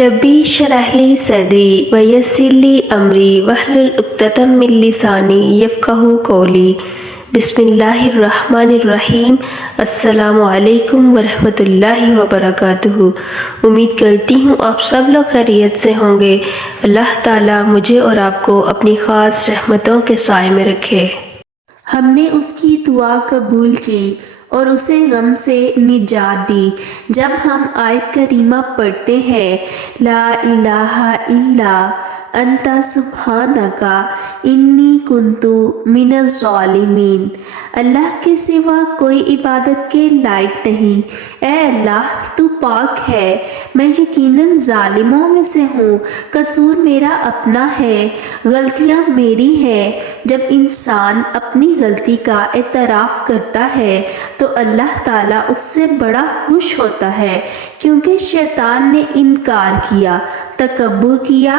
रब्बी शरह ली सदरी वयस्सिर ली अमरी वहलुल उक़्दतम मिन लिसानी यफ़क़हू क़ौली। बिस्मिल्लाहिर्रहमानिर्रहीम। अस्सलामु अलैकुम वरहमतुल्लाहि वबरकातुहू। उम्मीद करती हूँ आप सब लोग खैरियत से होंगे। अल्लाह ताला मुझे और आपको अपनी ख़ास रहमतों के साए में रखे। हमने उसकी दुआ कबूल की और उसे गम से निजात दी। जब हम आयत करीमा पढ़ते हैं, ला इलाहा इल्ला अंता सुब्हानका इन्नी कुन्तु मिनज़ ज़ालिमीन, अल्लाह के सिवा कोई इबादत के लायक नहीं, ए अल्लाह तू पाक है, मैं यकीनन ज़ालिमों में से हूँ, कसूर मेरा अपना है, गलतियाँ मेरी हैं। जब इंसान अपनी गलती का एतराफ़ करता है तो अल्लाह ताला उससे बड़ा खुश होता है, क्योंकि शैतान ने इनकार किया, तकब्बुर किया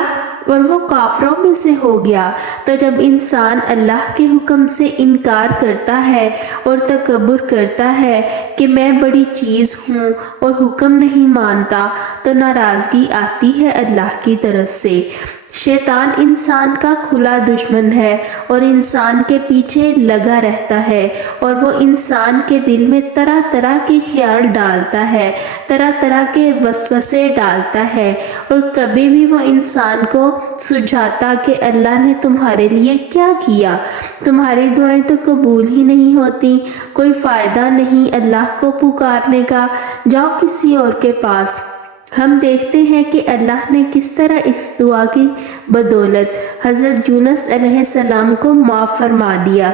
और वो काफरों में से हो गया। तो जब इंसान अल्लाह के हुक्म से इनकार करता है और तकब्बुर करता है कि मैं बड़ी चीज़ हूँ और हुक्म नहीं मानता, तो नाराज़गी आती है अल्लाह की तरफ से। शैतान इंसान का खुला दुश्मन है और इंसान के पीछे लगा रहता है और वो इंसान के दिल में तरह तरह के ख्याल डालता है, तरह तरह के वसवसे डालता है और कभी भी वो इंसान को सुझाता कि अल्लाह ने तुम्हारे लिए क्या किया, तुम्हारी दुआएं तो कबूल ही नहीं होती, कोई फ़ायदा नहीं अल्लाह को पुकारने का, जाओ किसी और के पास। हम देखते हैं कि अल्लाह ने किस तरह इस दुआ की बदौलत हज़रत यूनुस अलैहिस्सलाम को माफ़ फरमा दिया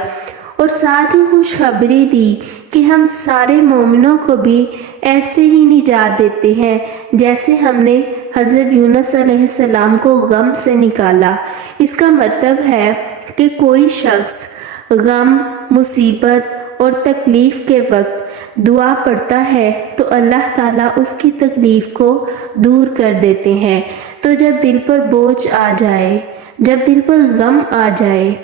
और साथ ही खुशखबरी दी कि हम सारे मोमिनों को भी ऐसे ही निजात देते हैं जैसे हमने हज़रत यूनुस अलैहिस्सलाम को गम से निकाला। इसका मतलब है कि कोई शख्स गम, मुसीबत और तकलीफ़ के वक्त दुआ पढ़ता है तो अल्लाह ताला उसकी तकलीफ़ को दूर कर देते हैं। तो जब दिल पर बोझ आ जाए, जब दिल पर गम आ जाए,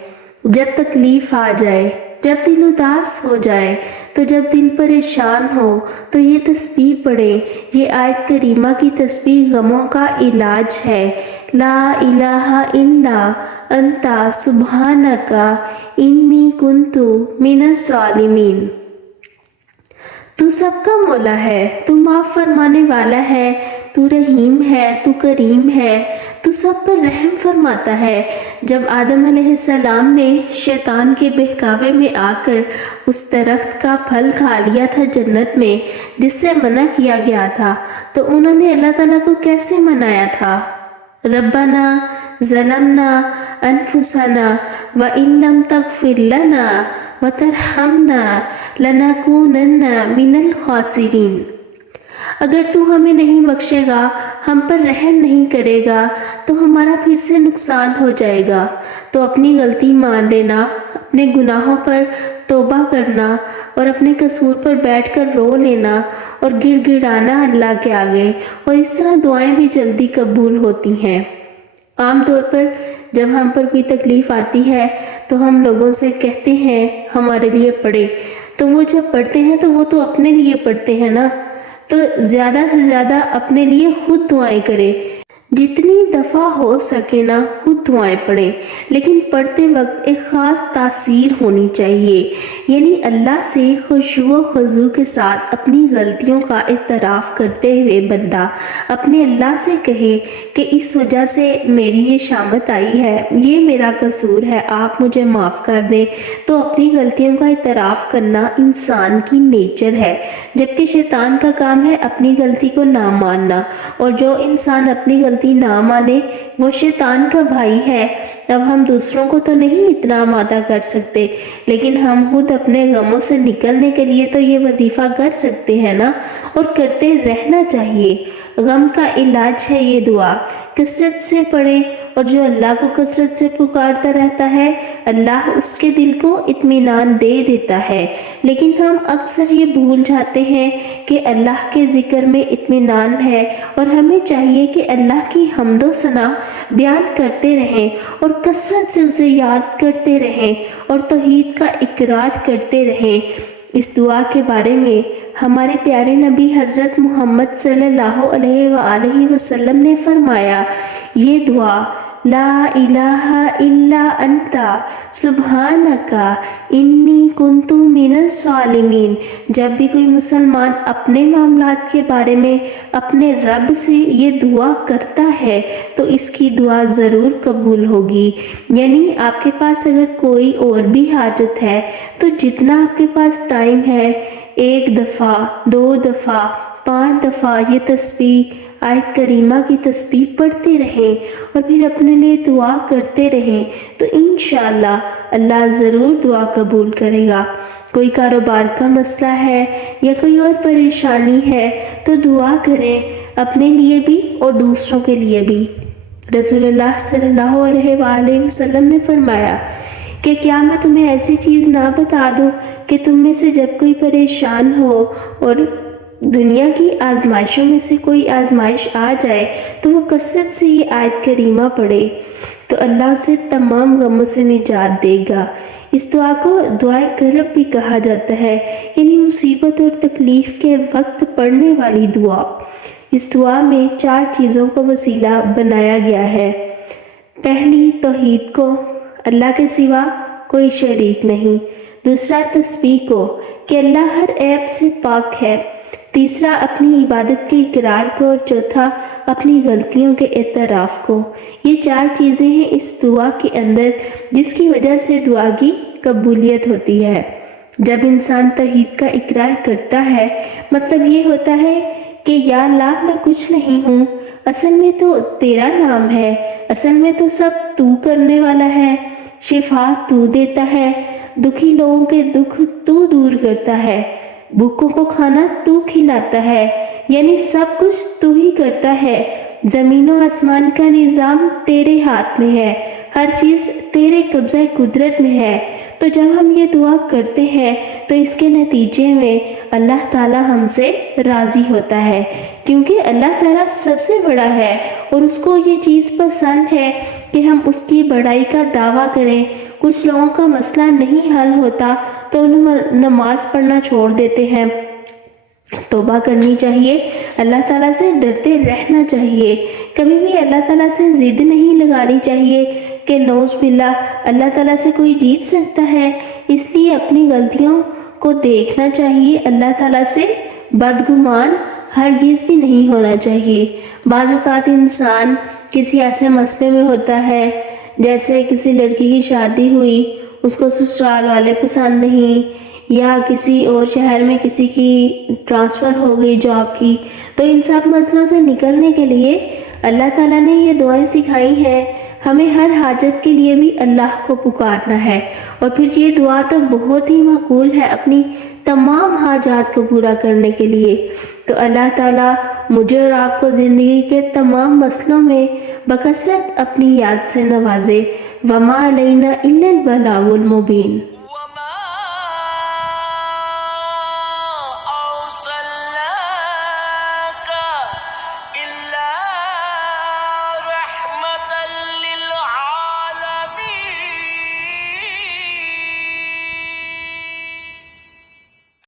जब तकलीफ़ आ जाए, जब दिल उदास हो जाए, तो जब दिल परेशान हो तो ये तस्बीह पढ़े। ये आयत करीमा की तस्बीह गमों का इलाज है। ला इलाहा इल्ला अंता सुब्हानका इन्नी कुन्तु मिनज़ ज़ालिमीन। तू सबका मौला है, तू माफ़ फरमाने वाला है, तू रहीम है, तू करीम है, तू सब पर रहम फरमाता है। जब आदम अलैहिस्सलाम ने शैतान के बहकावे में आकर उस दरख्त का फल खा लिया था जन्नत में, जिससे मना किया गया था, तो उन्होंने अल्लाह ताला को कैसे मनाया था? रब्बना ज़लमना अनफुसना व इल्लम तगफिर लना व तरहमना लनकूनन्ना मिनल खासिरीन। अगर तू हमें नहीं बख्शेगा, हम पर रहम नहीं करेगा, तो हमारा फिर से नुकसान हो जाएगा। तो अपनी गलती मान लेना, अपने गुनाहों पर तौबा करना और अपने कसूर पर बैठकर रो लेना और गिड़गिड़ाना अल्लाह के आगे, और इस तरह दुआएं भी जल्दी कबूल होती हैं। आम तौर पर जब हम पर कोई तकलीफ़ आती है तो हम लोगों से कहते हैं हमारे लिए पढ़े, तो वो जब पढ़ते हैं तो वो तो अपने लिए पढ़ते हैं ना, तो ज़्यादा से ज़्यादा अपने लिए खुद दुआएं करें। जितनी दफ़ा हो सके ना खुद दुआएं पढ़ें, लेकिन पढ़ते वक्त एक ख़ास तासीर होनी चाहिए, यानी अल्लाह से खुशू व खुज़ू के साथ अपनी गलतियों का इतराफ़ करते हुए बंदा अपने अल्लाह से कहे कि इस वजह से मेरी ये शामत आई है, ये मेरा कसूर है, आप मुझे माफ़ कर दें। तो अपनी गलतियों का इतराफ़ करना इंसान की नेचर है, जबकि शैतान का काम है अपनी गलती को ना मानना, और जो इंसान अपनी गलती ना माने वो शैतान का भाई है। अब हम दूसरों को तो नहीं इतना आमादा कर सकते, लेकिन हम खुद अपने गमों से निकलने के लिए तो ये वजीफ़ा कर सकते हैं ना, और करते रहना चाहिए। गम का इलाज है ये दुआ, कसरत से पढ़ें, और जो अल्लाह को कसरत से पुकारता रहता है अल्लाह उसके दिल को इत्मीनान दे देता है। लेकिन हम अक्सर ये भूल जाते हैं कि अल्लाह के ज़िक्र में इत्मीनान है, और हमें चाहिए कि अल्लाह की हम्दो सना बयान करते रहें और कसरत से उसे याद करते रहें और तौहीद का इकरार करते रहें। اس دعا کے بارے میں ہمارے پیارے نبی حضرت محمد صلی اللہ علیہ وآلہ وسلم نے فرمایا، یہ دعا لا الہ الا انت سبحانک انی کنت من الظالمین، جب بھی کوئی مسلمان اپنے معاملات کے بارے میں اپنے رب سے یہ دعا کرتا ہے تو اس کی دعا ضرور قبول ہوگی۔ یعنی آپ کے پاس اگر کوئی اور بھی حاجت ہے تو جتنا آپ کے پاس ٹائم ہے، 1 دفعہ 2 دفعہ 5 دفعہ یہ تسبیح آیت کریمہ کی تسبیح پڑھتے رہیں اور پھر اپنے لیے دعا کرتے رہیں تو انشاءاللہ اللہ ضرور دعا قبول کرے گا۔ کوئی کاروبار کا مسئلہ ہے یا کوئی اور پریشانی ہے تو دعا کریں، اپنے لیے بھی اور دوسروں کے لیے بھی۔ رسول اللہ صلی اللہ علیہ وآلہ وسلم نے فرمایا کہ کیا میں تمہیں ایسی چیز نہ بتا دوں کہ تم میں سے جب کوئی پریشان ہو اور دنیا کی آزمائشوں میں سے کوئی آزمائش آ جائے تو وہ کثرت سے یہ آیت کریمہ پڑھے تو اللہ اسے تمام غموں سے نجات دے گا۔ اس دعا کو دعائے کرب بھی کہا جاتا ہے، یعنی مصیبت اور تکلیف کے وقت پڑھنے والی دعا۔ اس دعا میں 4 چیزوں کو وسیلہ بنایا گیا ہے۔ پہلی، توحید کو، اللہ کے سوا کوئی شریک نہیں۔ دوسرا، تسبیح کو کہ اللہ ہر عیب سے پاک ہے۔ تیسرا، اپنی عبادت کے اقرار کو، اور چوتھا، اپنی غلطیوں کے اعتراف کو۔ یہ 4 چیزیں ہیں اس دعا کے اندر جس کی وجہ سے دعا کی قبولیت ہوتی ہے۔ جب انسان توحید کا اقرار کرتا ہے مطلب یہ ہوتا ہے کہ یا اللہ میں کچھ نہیں ہوں، اصل میں تو تیرا نام ہے، اصل میں تو سب تو کرنے والا ہے، شفا تو دیتا ہے، دکھی لوگوں کے دکھ تو دور کرتا ہے، بھوکوں کو کھانا تو کھلاتا ہے، یعنی سب کچھ تو ہی کرتا ہے، زمین و آسمان کا نظام تیرے ہاتھ میں ہے، ہر چیز تیرے قبضہ قدرت میں ہے۔ تو جب ہم یہ دعا کرتے ہیں تو اس کے نتیجے میں اللہ تعالیٰ ہم سے راضی ہوتا ہے، کیونکہ اللہ تعالیٰ سب سے بڑا ہے اور اس کو یہ چیز پسند ہے کہ ہم اس کی بڑائی کا دعویٰ کریں۔ کچھ لوگوں کا مسئلہ نہیں حل ہوتا تو انہیں نماز پڑھنا چھوڑ دیتے ہیں۔ توبہ کرنی چاہیے، اللہ تعالیٰ سے ڈرتے رہنا چاہیے، کبھی بھی اللہ تعالیٰ سے ضد نہیں لگانی چاہیے کہ نعوذ باللہ اللہ تعالیٰ سے کوئی جیت سکتا ہے۔ اس لیے اپنی غلطیوں کو دیکھنا چاہیے، اللہ تعالیٰ سے بدگمان ہرگز بھی نہیں ہونا چاہیے۔ بعض اوقات انسان کسی ایسے مسئلے میں ہوتا ہے، جیسے کسی لڑکی کی شادی ہوئی، اس کو سسرال والے پسند نہیں، یا کسی اور شہر میں کسی کی ٹرانسفر ہو گئی جاب کی، تو ان سب مسئلوں سے نکلنے کے لیے اللہ تعالیٰ نے یہ دعائیں سکھائی ہیں۔ ہمیں ہر حاجت کے لیے بھی اللہ کو پکارنا ہے، اور پھر یہ دعا تو بہت ہی مقبول ہے اپنی تمام حاجات کو پورا کرنے کے لیے۔ تو اللہ تعالیٰ مجھے اور آپ کو زندگی کے تمام مسئلوں میں بکثرت اپنی یاد سے نوازے۔ وما علینا الا البلاغ المبین۔